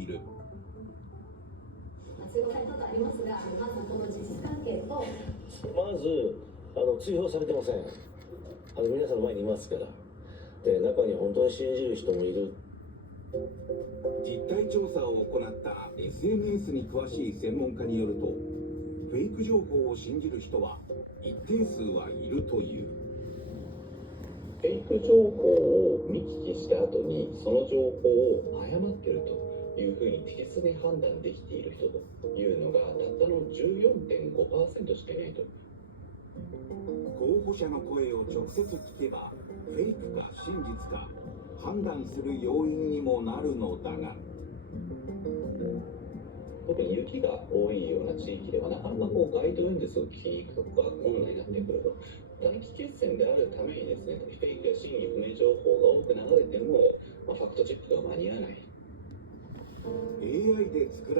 いる。追放されたとありますが、まずこの事実関係と、まず追放されてません。皆さんの前にいますから。で、中に本当に信じる人もいる。実態調査を行った SNS に詳しい専門家によると、フェイク情報を信じる人は一定数はいるという。フェイク情報を見聞きした後にその情報を誤ってるというふうに適切に判断できている人というのがたったの 14.5% しかいないと。候補者の声を直接聞けばフェイクか真実か判断する要因にもなるのだが、特に雪が多いような地域ではなかなか街頭演説を聞きに行くことが困難になってくると。短期決戦であるためにですね、フェイクや真偽不明情報が多く流れても、ファクトチェックが間に合わない。AI で作ら